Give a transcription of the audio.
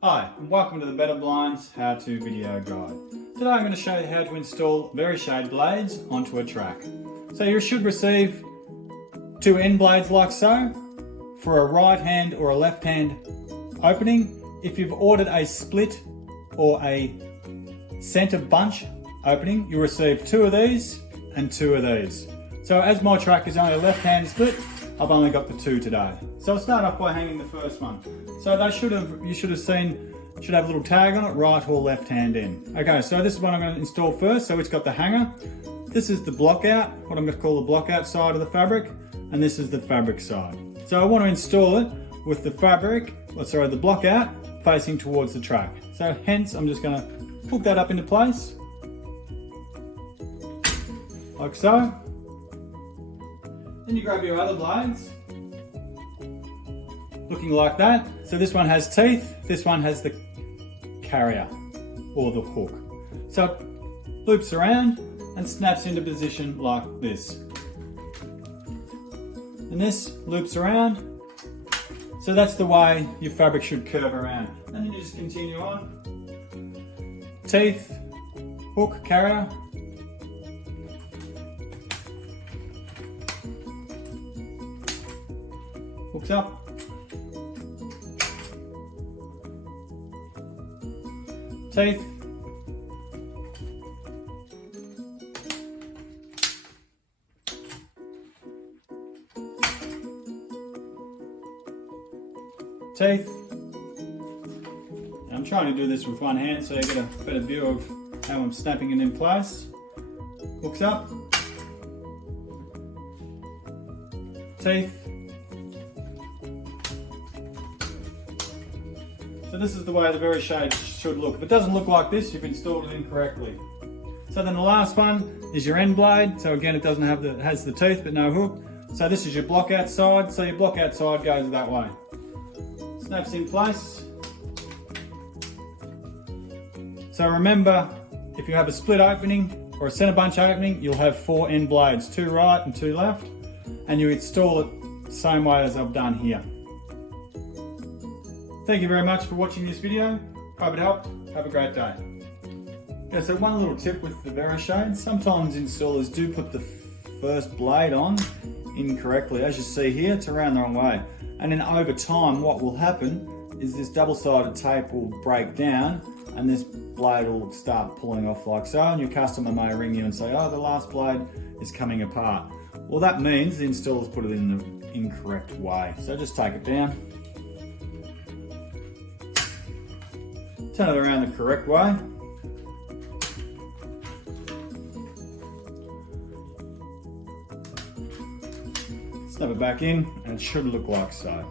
Hi, and welcome to the Betta Blinds how-to video guide. Today I'm going to show you how to install Veri Shade blades onto a track. So you should receive two end blades like so for a right hand or a left hand opening. If you've ordered a split or a center bunch opening, you'll receive two of these and two of these. So as my track is only a left hand split, I've only got the two today. So I'll start off by hanging the first one. So they you should have a little tag on it, right or left hand end. Okay, so this is what I'm going to install first. So it's got the hanger. This is the block out, what I'm going to call the block out side of the fabric, and this is the fabric side. So I want to install it with the the block out facing towards the track. So hence I'm just going to hook that up into place, like so. Then you grab your other blades, looking like that. So this one has teeth, this one has the carrier or the hook. So it loops around and snaps into position like this. And this loops around. So that's the way your fabric should curve around. And then you just continue on. Teeth, hook, carrier. Hooks up. Teeth. Teeth. I'm trying to do this with one hand so you get a better view of how I'm snapping it in place. Hooks up. Teeth. So this is the way the Veri Shades should look. If it doesn't look like this, you've installed it incorrectly. So then the last one is your end blade. So again, it has the teeth but no hook. So this is your block out side. So your block out side goes that way. Snaps in place. So remember, if you have a split opening or a center bunch opening, you'll have four end blades, two right and two left, and you install it the same way as I've done here. Thank you very much for watching this video. Hope it helped. Have a great day. Okay, so one little tip with the Veri Shades. Sometimes installers do put the first blade on incorrectly. As you see here, it's around the wrong way. And then over time, what will happen is this double-sided tape will break down and this blade will start pulling off like so, and your customer may ring you and say, oh, the last blade is coming apart. Well, that means the installer's put it in the incorrect way. So just take it down. Turn it around the correct way. Snap it back in and it should look like so.